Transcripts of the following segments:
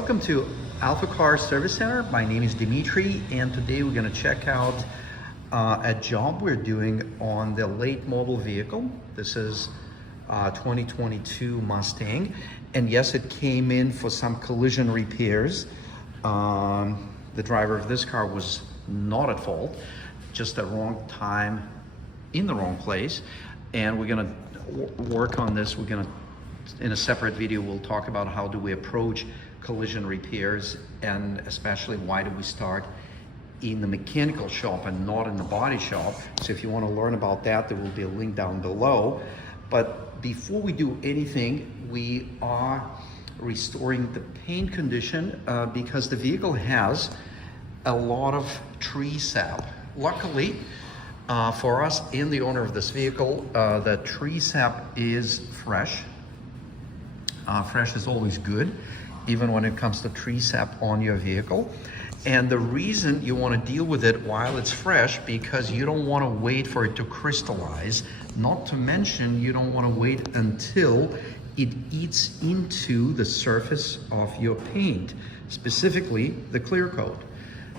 Welcome to AlphaCars Service Center. My name is Dimitri, and today we're going to check out a job we're doing on the late model vehicle. This is 2022 Mustang, and yes, it came in for some collision repairs. The driver of this car was not at fault, just the wrong time in the wrong place, and we're going to work on this. We're going to, in a separate video, we'll talk about how do we approach collision repairs, and especially why do we start in the mechanical shop and not in the body shop. So if you want to learn about that, there will be a link down below. But before we do anything, we are restoring the paint condition because the vehicle has a lot of tree sap. Luckily for us and the owner of this vehicle, the tree sap is fresh. Fresh is always good, even when it comes to tree sap on your vehicle. And the reason you want to deal with it while it's fresh, because you don't want to wait for it to crystallize. Not to mention, you don't want to wait until it eats into the surface of your paint, specifically the clear coat.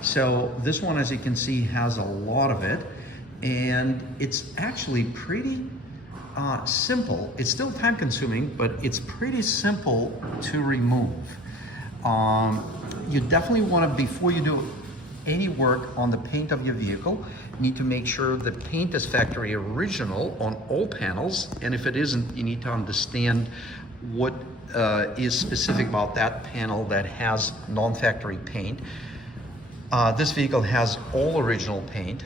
So this one, as you can see, has a lot of it, and it's actually pretty simple. It's still time consuming, but it's pretty simple to remove. You definitely want to, before you do any work on the paint of your vehicle, you need to make sure the paint is factory original on all panels, and if it isn't, you need to understand what is specific about that panel that has non-factory paint. This vehicle has all original paint,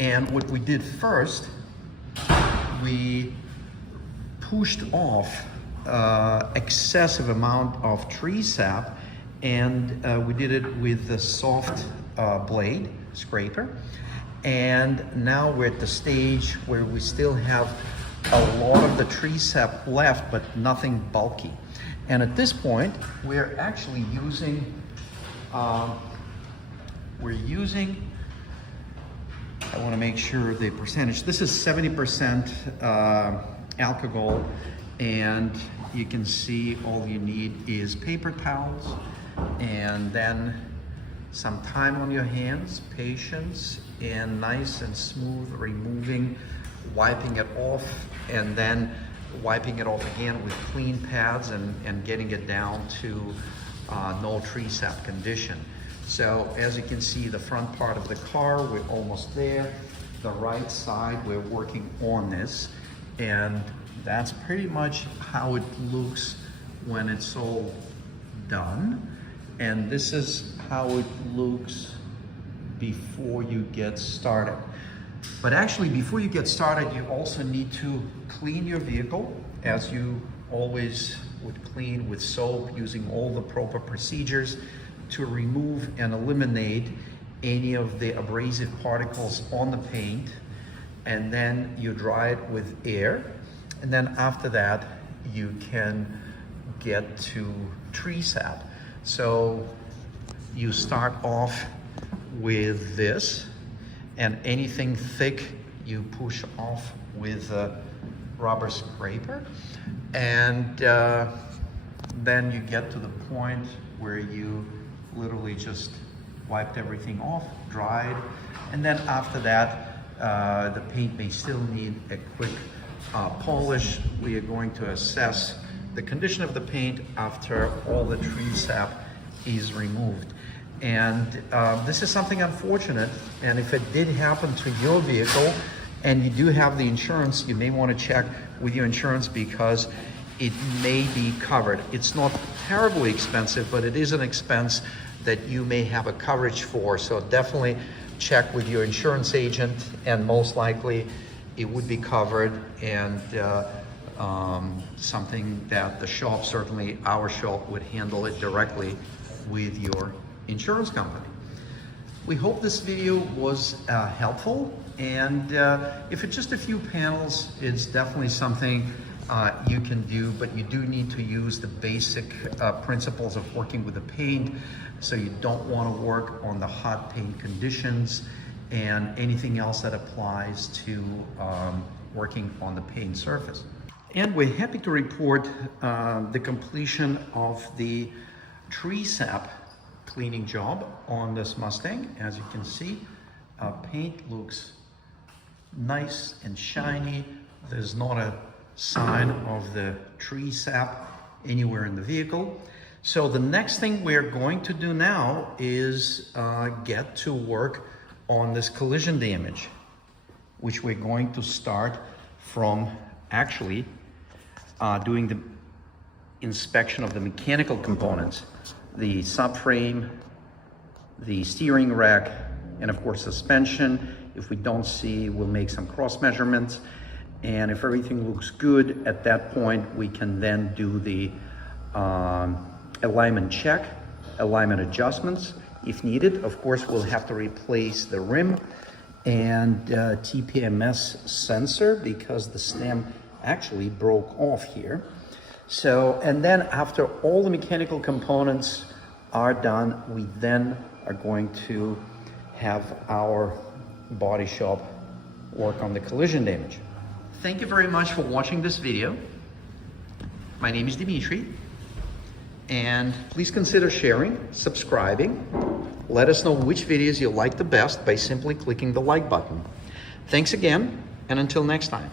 and what we did first, we pushed off excessive amount of tree sap, and we did it with the soft blade scraper. And now we're at the stage where we still have a lot of the tree sap left, but nothing bulky. And at this point, we're actually using, I want to make sure the percentage, this is 70% alcohol, and you can see all you need is paper towels, and then some time on your hands, patience, and nice and smooth removing, wiping it off, and then wiping it off again with clean pads and getting it down to no tree sap condition. So as you can see, the front part of the car, we're almost there. The right side, we're working on this, and that's pretty much how it looks when it's all done. And this is how it looks before you get started. But actually, before you get started, you also need to clean your vehicle, as you always would clean with soap, using all the proper procedures to remove and eliminate any of the abrasive particles on the paint. And then you dry it with air. And then after that, you can get to tree sap. So you start off with this, and anything thick you push off with a rubber scraper. And then you get to the point where you literally just wiped everything off, dried, and then after that, the paint may still need a quick polish. We are going to assess the condition of the paint after all the tree sap is removed. And this is something unfortunate, and if it did happen to your vehicle and you do have the insurance, you may want to check with your insurance because it may be covered. It's not terribly expensive, but it is an expense that you may have a coverage for. So definitely check with your insurance agent, and most likely it would be covered, and something that the shop, certainly our shop, would handle it directly with your insurance company. We hope this video was helpful, and if it's just a few panels, it's definitely something you can do, but you do need to use the basic principles of working with the paint. So you don't want to work on the hot paint conditions and anything else that applies to working on the paint surface. And we're happy to report the completion of the tree sap cleaning job on this Mustang. As you can see, paint looks nice and shiny. There's not a sign of the tree sap anywhere in the vehicle. So the next thing we're going to do now is get to work on this collision damage, which we're going to start from actually doing the inspection of the mechanical components, the subframe, the steering rack, and of course suspension. If we don't see, we'll make some cross measurements, and if everything looks good at that point, we can then do the alignment check, alignment adjustments if needed. Of course, we'll have to replace the rim and TPMS sensor because the stem actually broke off here. So, and then after all the mechanical components are done, we then are going to have our body shop work on the collision damage. Thank you very much for watching this video. My name is Dimitri, and please consider sharing, subscribing. Let us know which videos you like the best by simply clicking the like button. Thanks again, and until next time.